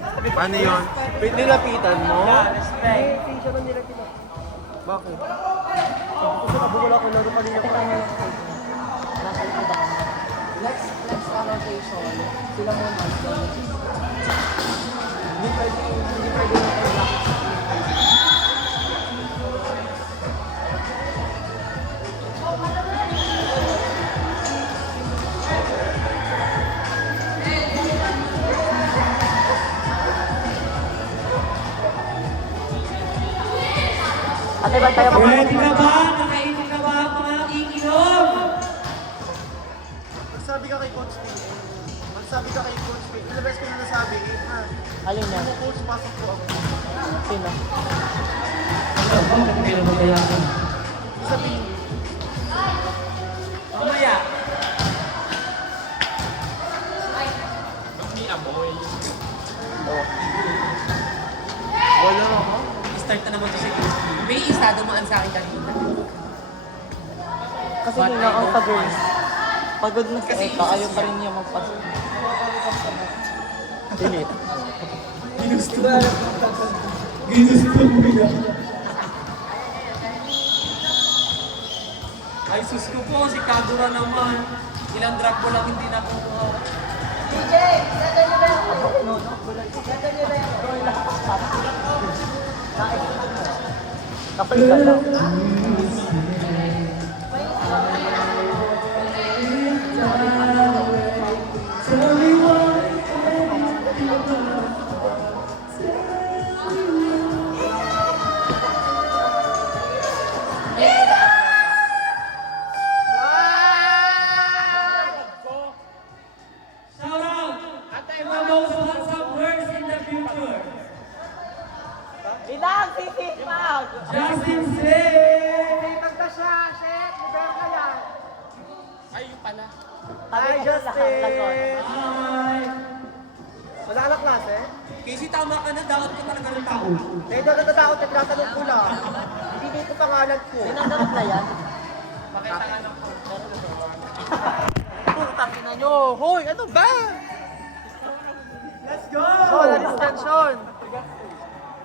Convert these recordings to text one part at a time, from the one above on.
Paano yun? Nilapitan mo? Respect. Hindi siya nang nilapitan. Bakit? Kasi nabugol ako laro kanina ko. Nasa likod ako. Let's rotation. Sila muna. Hindi pwede yung black. Ate, ba't tayo pa? Ready ka ba? Nakainom ka ba ang mga iinom? Magsabi ka kay Coach P. Magsabi ka kay Coach P. Ilang beses ko na nasabi, ha? Alin yan? Kung Coach, pasok po ako. Sino? Bakit meron ba kaya ako? Sabihin, Mamaya. wala ako. Start na naman to si Chris. May isa dumaan sa akin kanina. Kasi hindi na ang pagod. Pagod na si Eka, ayaw pa rin niya magpasok. Init. Ginusto mo. Ginusto mo yan. Ay, sus ko po, si Kagura naman. Ilang drop ko lang hindi nakukuha. Kapag ka lang. Shout out! The most handsome girls in the future. Bilang, sisipag! Justin Slay! Tagda siya, shit! Libero ka yan! Ay, yung pala. Hi, Justin! Hi! Wala ka na klase? Casey, tama ka na. Dapat ka talaga ng tao. Medyo natatakot at tinatanong ko lang. Hindi dito pangalan ko. Sinandarap na yan? Pakita ka lang po. Putang ina nyo! Hoy, ano ba? Let's go! Social distension!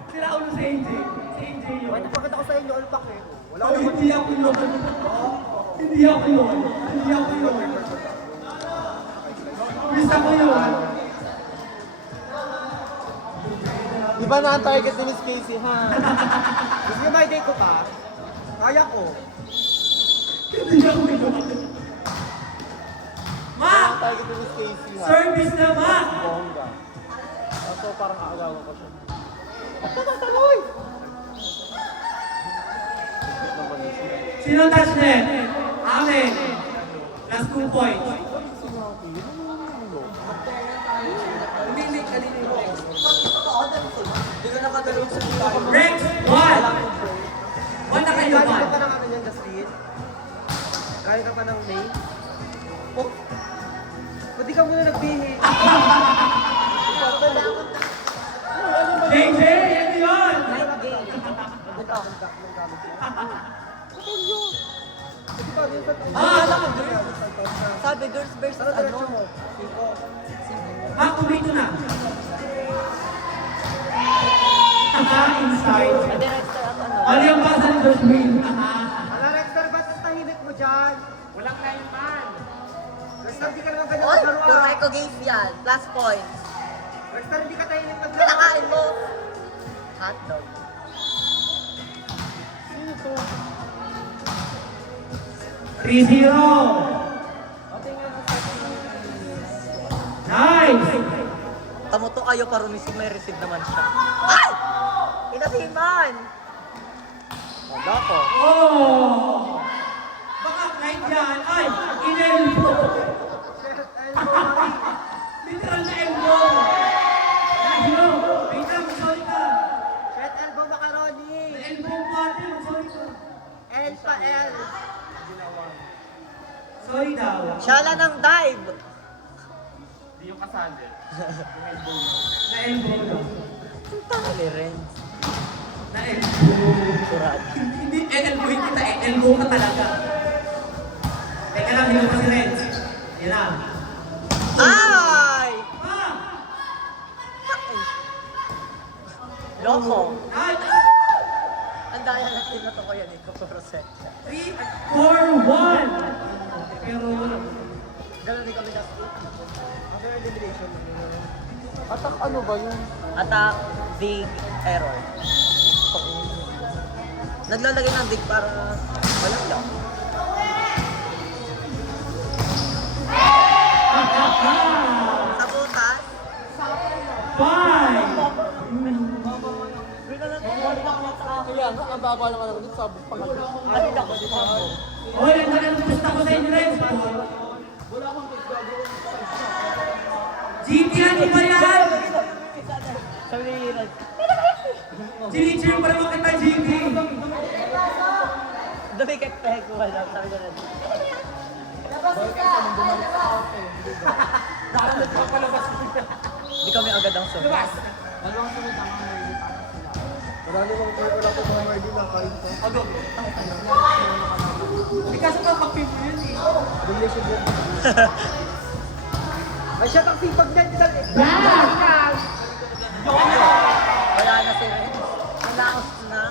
Sira ulo sa AJ. Si AJ yun. Pwede pakita ko sa inyo, alpak eh. Wala Oh, ko naman. hindi ako yun. Hindi ako yun. Hindi ako yun. Miss ako yun. Di ba na-target ni Miss Casey, ha? Gusto nyo may day ko pa? Kaya ko. Hindi ako yun. Ma! Na-target ni Miss Casey, ha? Service na, ma! Bongga. Kaso parang kaalawa ko siya. Taloy! Sino touch net? Amen. Last 2 points. Hindi, kanina yung Rex. Hindi ka nakadalawang sa kita. Rex, 1! 1 na kayo, Kaya ka 1. pa ng ano yan, Justin? Kaya ka pa ng May? Oh! Pwede ka muna nagbihi. JJ, ano yun? Sabi, girls versus ano? Ma, kumito na. Inside. Ano yung pasa ni Josh Green? Ala, Rexter, ba't ang tahimik mo dyan? Walang kaiman. Rexter, hindi ka naman ganyan Oy, maglaruan. puro eco games yan. Plus points. Rexter, hindi ka tahimik maglaruan. Pinakain mo. Hotdog. 3-0. Nice! Tamuto kayo para may receive naman siya. Ay! Inasiman! Wala ko. Oh! Baka kahit yan. Ay! In-elbow! Literal na elbow! Hello! Wait lang, sorry ka! Shit, elbow macaroni. Na-elbow mo ate, sorry ka. L pa L. Sorry daw. Shala ng dive! Hindi yung kasali. Na-elbow daw. Ang tanga ni Ren. Na-elbow. Surado. Hindi, elbow kita eh. Elbow ka talaga. Teka lang, hindi ko pa si Renz. Yan na. Ay! Ah! Loko. Ay! Ang daya na tinato ko yan, ito puro set. 3, 4, 1. Pero, Ganun din kami last week. Other elimination. Attack ano ba yun? Attack, dig, error. Naglalagay ng dig para walang lang. Sa butas, 5. Kaya nga, ang baba naman ako dito sa pag-attack. ano lang ko dito. Hoy, ang gusto ko sa inyo rin. GT, ano ba yan? Sabi ni Rod, Chinichir pa naman kita, GT. dumikit pa ko wala. Sabi ko Rod. Hindi kami agad ang sunod. Wala namang wala ko mga Mardy na kahit ito. Hindi kaso pa pag-pimpo yun eh. Relation yun. Ay, siya ang sipag niyan. Wala na si Rod. Announce na.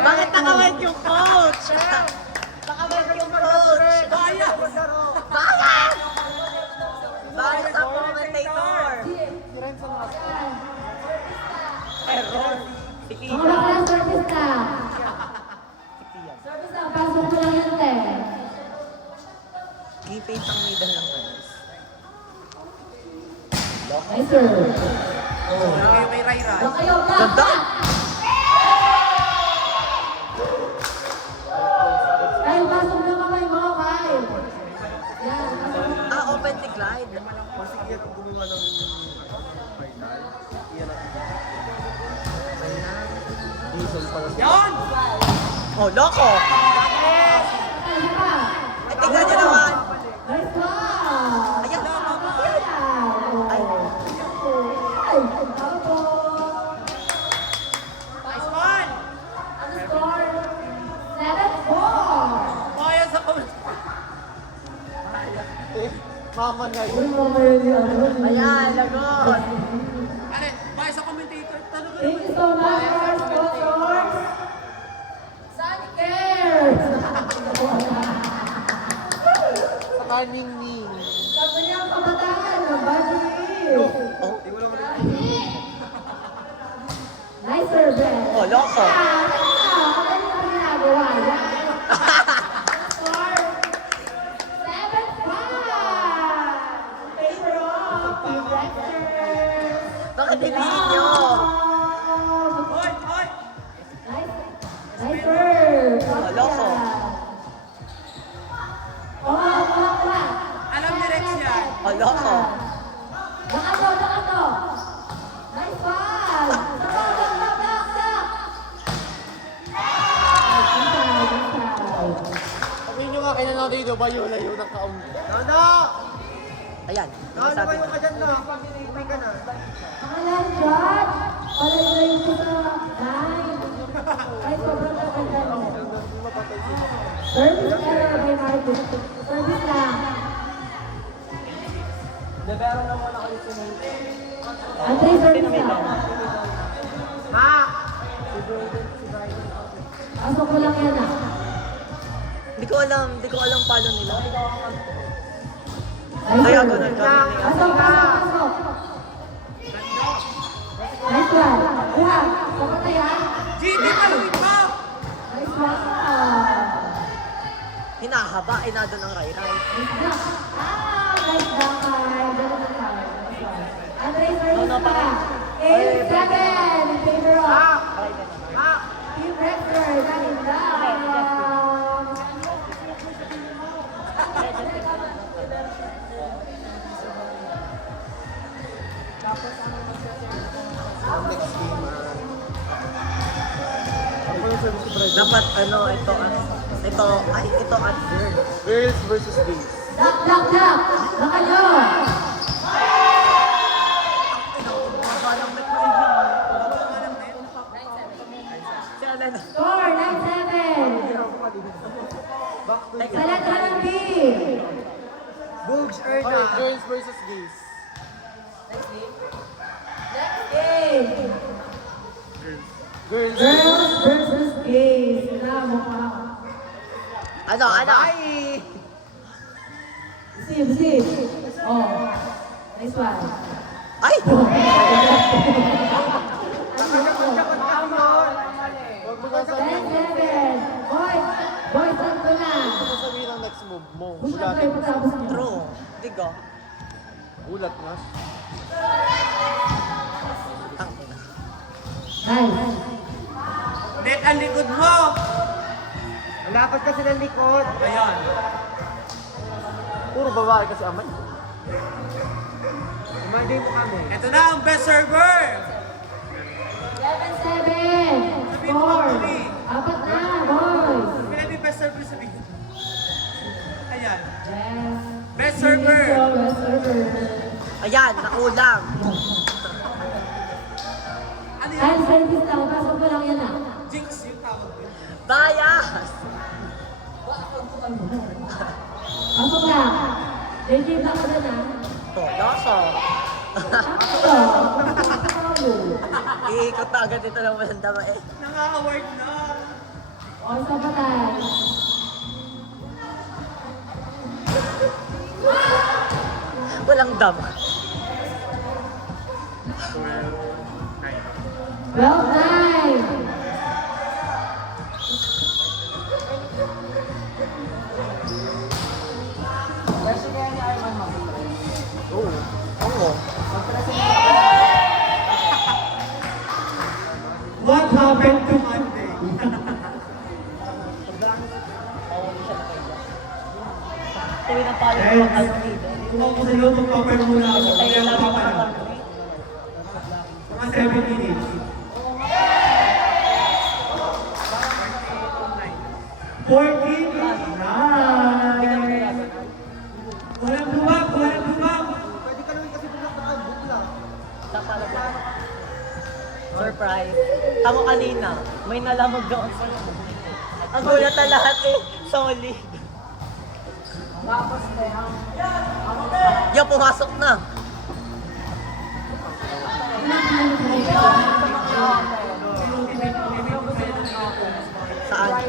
Bakit nakawag yung coach? Nakawag yung coach. Bayad! Bakit? Bakit ang commentator? Error. Si Kian. Mga bakla, service na. Service na, pasok mo lang yun, te. Defense ang middle ng Anis. Nice, sir. Okay, may Raira. Baka kayo, black, Ganda! black. Kyle, pasok mo lang kamay mo, Kyle. Yan, pasok mo. Ah, open si Clyde. Masikip kung gumawa ng final. Iyan ang diesel para sa... Yan! Oh, loko! Ano pa? Ay, tignan niyo naman. Nice one. Ayan. Ay. Ay, bravo. Nice one! Ano score? 7-4. Kaya sa comment. Mama na yun. Ayan, lagot. Are, kaya sa commentator. Talaga Thank you so much for our sponsors. Sun Cares. Sa kaning ni... Sa kanyang kabataan ng Budgie. Oh, Di mo lang Nice service. oh, loko. Ano yung ginagawa? Yan. Score 7-5. Favor of directors. Bakit hinihin niyo? Hoy, hoy! Nice. Nice serve. Loko. Wala. Alam ni Rex yan. Oh, loko. Baka to. Nice one. Sabihin nyo nga kay Nanay dito ba yun layo ng kaunti? Nana! Ayan, Nana, nasabi kayo ko. ka dyan na. Uwi ka na. Pangalan, George. Palagay ko sa 9. Ay, sobrang nakaganda. Service error by Marcus. Service lang. Lebero na muna kayo sunod. Andre, service lang. Ma! Pasok ko lang yan ah. Hindi ko alam paano nila. Nice Kaya serve. ganun kami. Pasok. Nice one. Kuha. Pamatay ah. GT, paluin mo! Nice one. Hinahaba, inado ng ray-ray. Nice block. Nice block. Andre, service No, pa rin. 8-7 in favor of Ma! Team Rector. That is down. Next game, Ano yung service to Brad? Dapat ito at girl. Girls versus gays. Lock. Baka nyo. Si Alena. Score 9-7. Back to Teka. Sa letra ng B. Bugs Erna. Girls versus gays. Next game. Girls. Girls versus gays. Sila mukha. Ano? Bye! Receive. Oh. Nice one. Ay! Huwag mo nga sabihin. 10-7. Boy, santo na. Huwag mo sabihin ang next move mo. Push up Ulat. kayo pagtapos niyo. True. Digo. Ulat na. Tangina. Nice. Net ang likod mo! Malapad kasi ng likod. Ayan. Puro babae kasi amay. Umaday mo kami. Ito na ang best server! 11-7. Score. Apat na, boys. Pila yung best server sa video. Ayan. Yes. Best server. Best server. Ayan, nakulang. Ano yun? Time service lang. Pasok mo lang yan ah. Jinx yung tawag ko. Bias! Pasok lang. JJ lang ka na ah. Toyoso. Iikot na agad ito ng walang dama eh. Nang-award na. O, isa pa tayo. Walang dama. 12-9. Oo. What happened to Monday? Tuwi ng palo Yes. ng mga dito. Kung ako sa'yo, mag-paper muna ako. Tayo Kaya lang ako mga pa Mga 7 minutes. 14. Nice. Walang bumag. Pwede ka naman kasi pumunta book lang. Sasala ko. Surprise. Tamo kanina, may nalamog doon sa ang gulat na lahat eh. Solid. Yo, pumasok na. Saan?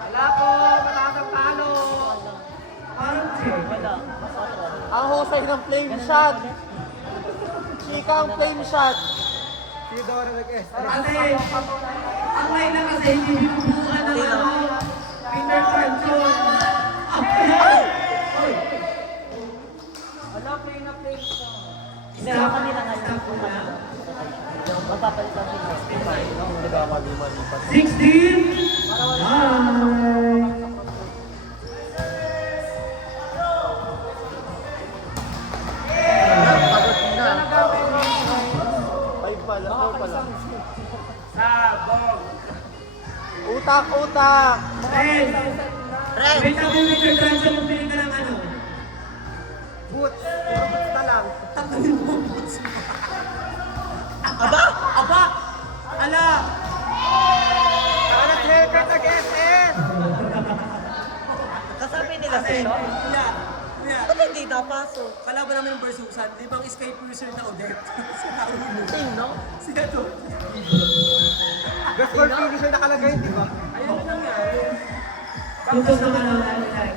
Wala po, mataas ang palo. Parang check. Wala. Ang husay ng flame shot. Chika ang flame shot. Si Dora nag-extra. Kasi, ang line na kasi hindi binubukan ng Peter Franchon. Hindi ako kanila ngayon. Magpapalitan siya. Hindi ka mali-malipat. 16. Bye. Pagod na. 5 pala. 4 pala. Utak. Ren, Ren! may sabi Peter Franchon kung pili ka ng ano. Boots. Puro boots na lang. Aba! Ala! Alas haircut nag-SS! Kasabi nila si Sean. Kuya, Ba't hindi napasok? kalaban namin yung versusan, di bang escape user na Odette? Si Raulo. Sino? Si Ato. Best score finisher nakalagay, di ba? Tapos naman ang Alex.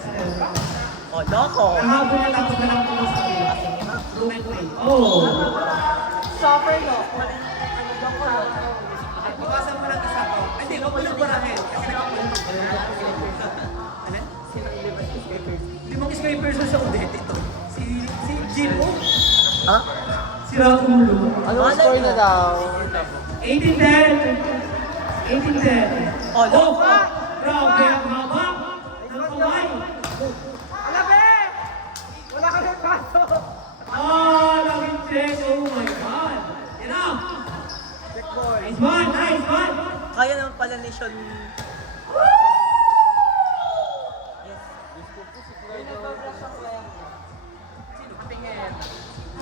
O, loko. Kahapon na tapos na lang po sa akin. Roommate way. Oh! Shopper, no? Bukasan mo lang isa ko. Ay, hindi, huwag mo lang barahin. Kasi nakapunod. Ano? Limang escape person sa Odette ito. Si Jill O. Ha? Si Raulo. Anong score na daw? 18-10. 18-10. Oh, loko. Grabe ang haba. Ang kamay. Alabe! Wala ka ng pasok! Ah, laging check. Oh my God. Yan na. Check boy. Nice one. Kaya naman pala ni Sean.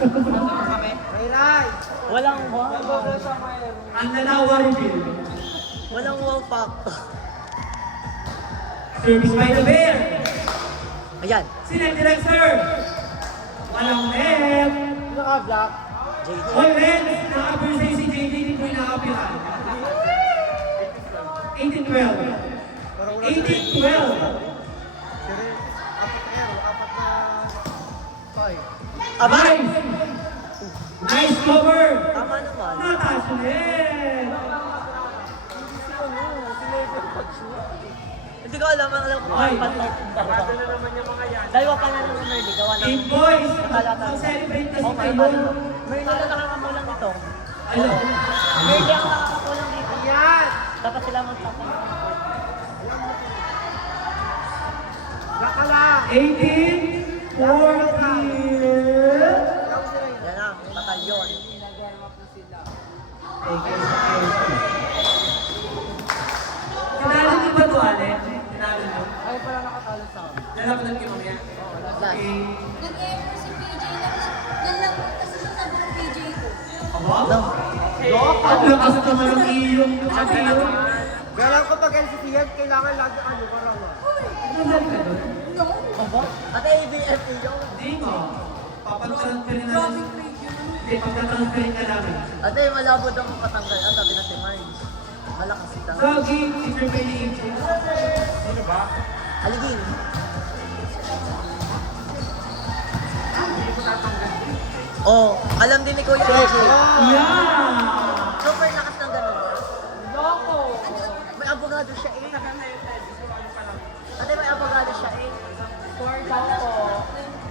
Ray Ray! Walang wow. Ang nalawa reveal. Walang wow factor. Service by the bear. Ayan. Sino ang director? Walang left. Naka-black. JJ. All red. Naka-appear sa'yo si JJ. Hindi ko yung naka-appearan. 18-12. 18-12. Apat na 5. Aba! Nice. Nice cover. Tama naman. Nataas ulit. Hindi ko alam kung Ay. ano pa dalawa pa nga naman Merly, gawa ng... Team boys. Nakalata. Mag-celebrate kasi Oh, kayo. Merly na nakakakulang dito. Alam. Merly ang nakakakulang dito. Yan! Dapat sila magtapos. Baka lang! 18, 14. Yan na, batalyon. Kinala niyo ba ito, Ale? Kinala niyo? Ay, pala nakatalo sa akin. Lalapanan kayo mamaya. Last. Okay. Nag-error si PJ. Nalaglag kasi siya sa buong PJ ko. Aba? Ang lakas naman ng iyong sabihin. Galang ko pag LCC yan, kailangan lagi ano, marangal. Nandun ka doon? No. Aba? Ate, ABFE yun. Hindi nga. Papatransferin na Grabe crazy. Hindi, pagtatransferin ka namin. Ate, malabo daw mo patanggal. Ang sabi natin, Marge. Malakas sila. Gagi, si Jermaine Agent. Aligin. Oh, alam din ni Kuya AJ. Yeah! Super lakas ng ganun niya. May abogado siya eh. Ate, may abogado siya eh. Score daw po.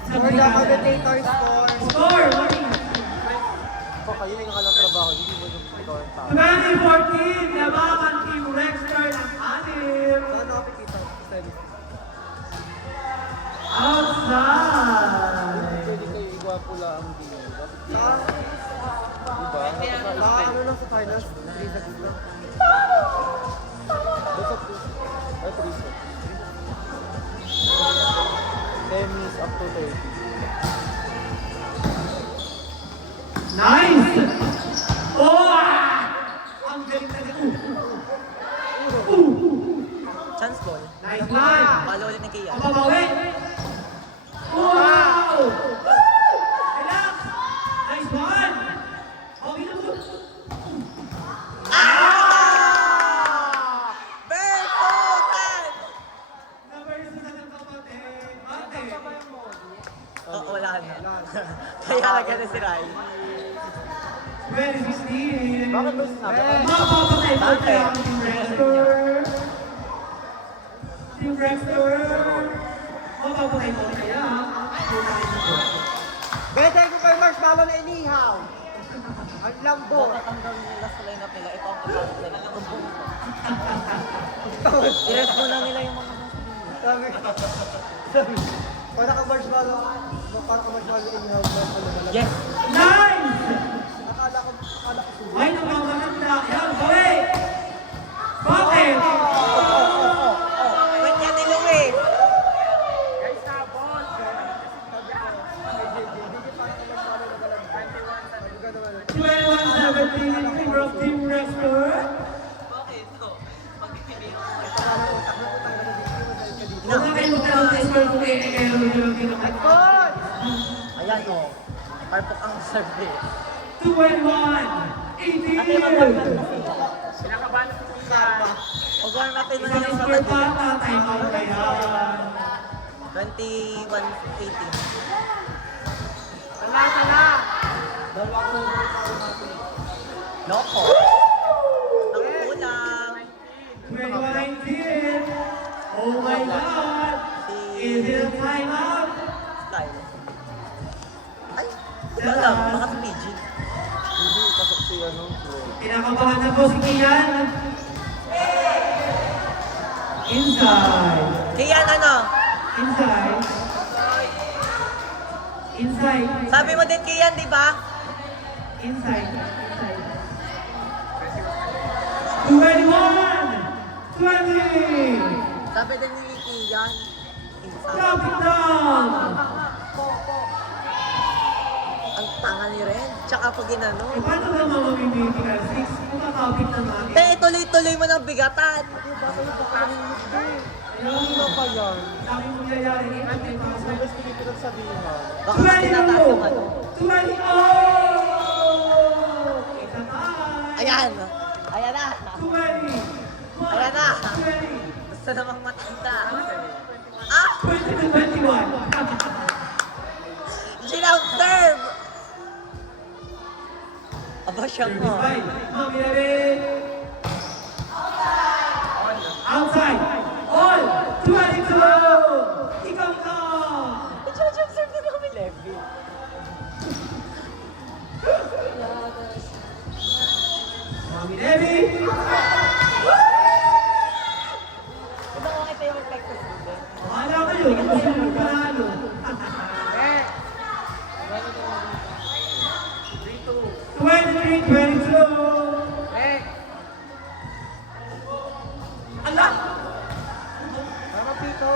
Score the commentator score. Score! Morning! Baka yun yung nakalang trabaho, hindi mo yung ikaw ang tao. 2014, labakan Team Rexter ng anim. Ano ako kita? 7. Outside! Pwede kayo igwapo lang ang din. Ah, Diba? ano lang sa finals? 3 seconds lang. Basta 2. Ay, 3 sets. Semis up to 30. Nice! Oh! Ang galing na Chance ball. Nice one! Palo ulit ni Kia. Papabawi! Wow! Relax! Nice one! Okay na po. Bertutan! Number isa sa kapatid. Ate! Oo, wala na. Kaya nagano si Rai. 2016. Bakit ba sinabi? Mapapatay ba tayo ang Team Rexter? Team Rexter! Mapapatay ba kaya? Better ko kay Marshmallow na inihaw. Ang lambo. Tatanggal nila sa lineup nila. Ito ang account nila. Itong buong ito. I-rest muna nila yung mga Sabi. Kung naka-marshmallow, parang ka-marshmallow na inihaw mo. Ano Yes! Nice! Akala ko sulit. Ay, namamaganda. Yan, bawi! Bakit? Wait yan ni Louie! Hindi parang ka-marshmallow na galang. 21-17 in favor of Team Rexter. Huwag na kayo magkaroon sa score kung kaya lang dito kay Good! Ayan o. Parpok ang serve. 21! 18! Pag-warm upin mo na Isang yung score pa, kapatid. time out kaya. 21-18. Loko. Nakukulang. 21-19! Oh my God! Is it a timeout? Style. Ay, hindi ko alam. Baka sa PG. Hindi, pasok si ano. Kinakabahan na po si Kian. Inside. Kian, ano? Inside. Inside. Sabi mo din Kian, di ba? Inside. Inside. 21! 20! Sabi din ni Kian. Inside. Drop it down! Ang tanga ni Ren. Tsaka pag ginano. Eh, paano ba mamamimiti ka? 6? Matatapit na namin. Te, tuloy-tuloy mo ng bigatan. Ayun, Ano ba yan? daming mangyayari. Ikan din pa. Mas pinipinagsabihan. Baka kasi nataas yung ano. 20! Oh! It's a tie! Ayan! Ayan na! 20! Ayan na! 20! Gusto namang matanda. Ah! 20-21! Ginang serve! Aba siya Service mo. by Mami Levin. Outside. All. 22. Ikaw na. Ginang serve na kami, Levi. Mami Levin. Ito ko kita yung effect ko sila. Wala kayo. Kasi yung panalo. 23-22. Ala! Tama, Pito.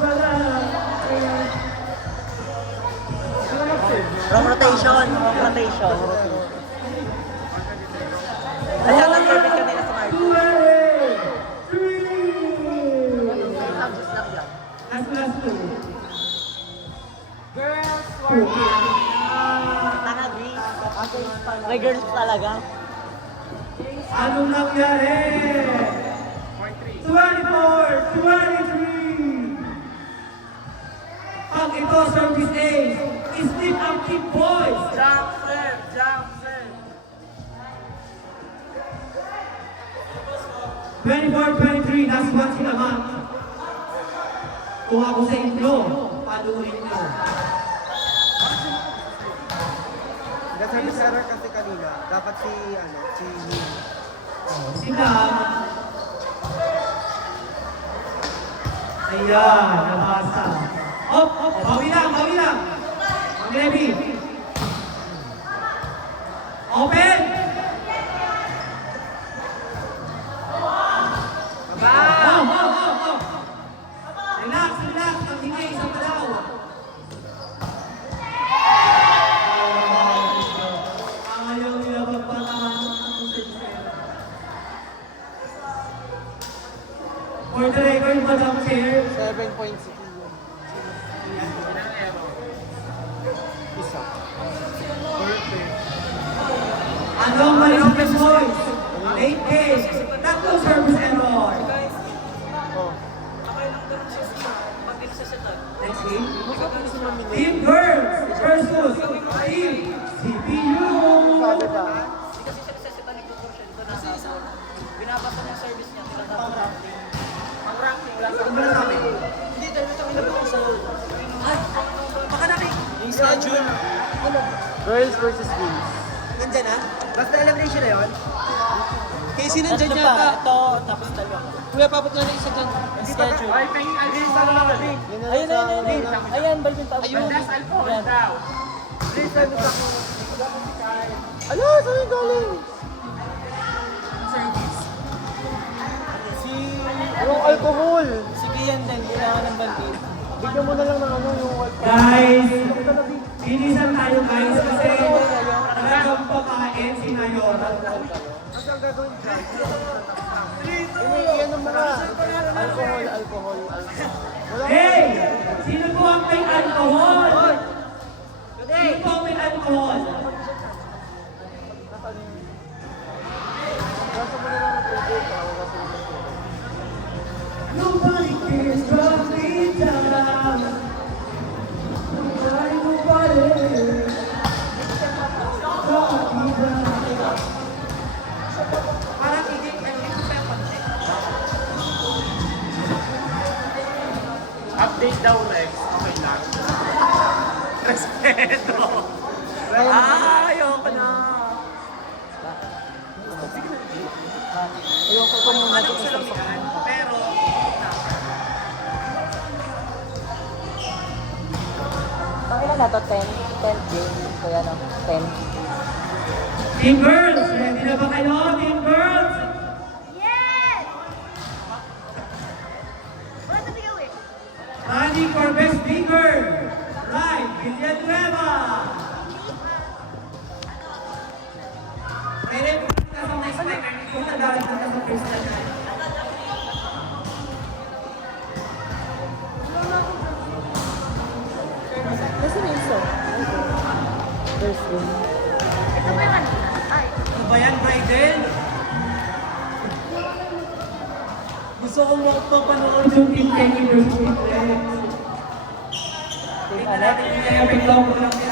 Wala. Wrong rotation. Wrong rotation. Ayan ang service kanina sa Marco. 23. Subjects lang yan. Last two. Girls, working. Tanga, Grace. May girls talaga. Anong nangyari? 24-23. Pag ito service ace, is-tip ang team boys. Jump serve, jump serve. 24-23, last one sila man. Kung ako sa inyo, panurin nyo. Nagsabi si Sarah kasi kanina, dapat si, si Sila. Ayan, nabasa. Op, bawi lang, bawi lang. Mag-ready. Open! Oh. Relax, relax. Ang hingay, isang palaw. Ayaw nila magpatahan ng service. For the record, Madam Chair, 7 points si Kiyo. Isa. anong mali sa Best Boys? 8 games, tatlong service error. Oh. Next game, Team Girls versus Team CPU. Sabi ba? Binabasa niya service niya. Pang-ranking. Ano ba nasabi? Hindi, dahil ito inabot sa... Ay! Baka namin! Yung schedule. Girls versus boys. Nandyan na? Basta elimination na yun? Casey nandyan niya pa. Ito, tapos dalawa. Kuya, papot nga na isa dyan. Schedule. Ay, pahing alin sa mga link. Ayun na lang. Ayan, Balvin pa. Ayun. Ayan. Please, ano sa Ala, saan yung galing? Yung alcohol. Sige yan din, kailangan ng Balvin. Bigyan mo na lang ng yung alcohol. Guys, bilisan tayo guys kasi talagang pakain si Mayor. Kasi ang gagawin dyan, yan ang mga alcohol. Wala Hey! Sino po ang may alcohol? Sino po ang may alcohol? Gasa mo na lang ng tubig. Gasa mo ng tubig. Nobody cares, drop me down. Nobody. parang hindi pa yung konti. Update daw, Lex. Okay lang. Respeto. Ayoko na. Ayun ko muna Alam ko lang yan, pero Pangilan na to? 10 games. Kaya no? 10. Team Girls, ready na ba kayo? Team Girls? Yes! Wala na tigawin. Running for Best Speaker, Ryan Villanueva. Ready? Punta sa next week. Punta dahil punta sa first time. first room. Ito ba yung kanina? Ay. Ano ba yan, Bryden? Gusto ko mapapanood yung Team Kenny versus Team Red. Tingnan natin yung epic lang mo lang